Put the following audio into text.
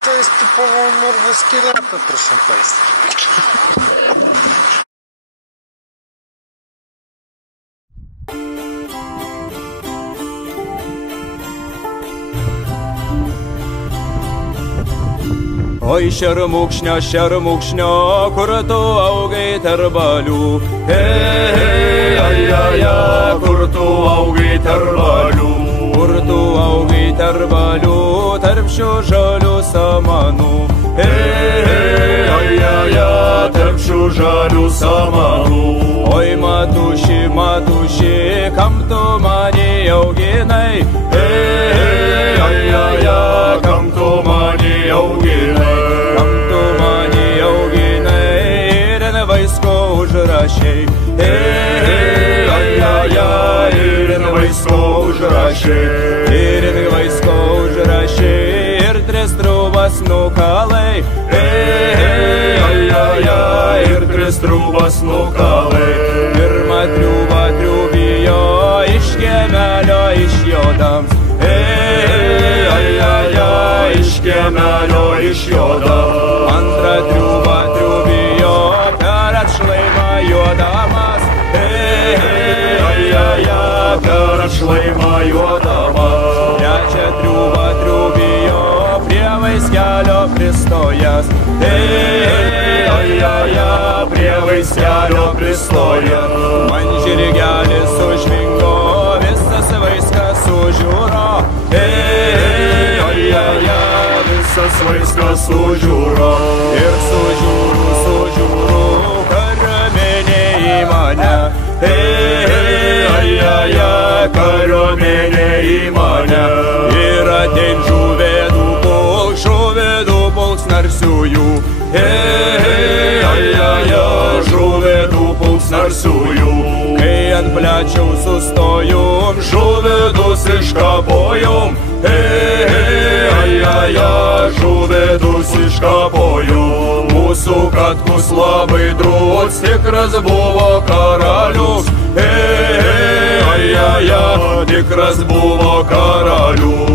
To jest typowo norweski raper, proszę państwa. Oi šermukšnio, kur tu augai tarp balių. Hei, ai, kur tu augai tarp balių. Kur tu augai tarp balių, tarp šių žalių samanų. Hei, ai, tarp šių žalių samanų. Oi matuši, kam tu mane auginai? Hei, ai, kam tu mane auginai? Užrašiai, ir vaisko užrašiai, ir tris trūbas nukalai, ir tris trūbas nukalai. Pirmą triūbą triūbijo iš kiemelio išjodams, iš kiemelio išjodams. Antrą triūbą triūbijo atšlaimą juodamas, per atšlaimą juodamas. Trečią triūbą triūbijo prie vaiskelio pristojęs, prie vaiskelio pristojęs. Man žirgelis užvingo, visas vaiskas sužiūro, visas vaiskas sužiūro. Ir sužiūru kariuomenė į mane, kariuomenė į mane. Ir atein žuvėdų pulks narsiųjų, žuvėdų pulks narsiųjų. Kai ant plečiau sustojom, žuvėdus iškapojom, žuvėdus iškapojom. Mūsų katkus labai drūts, tikras buvo karalius, tikras buvo karalius.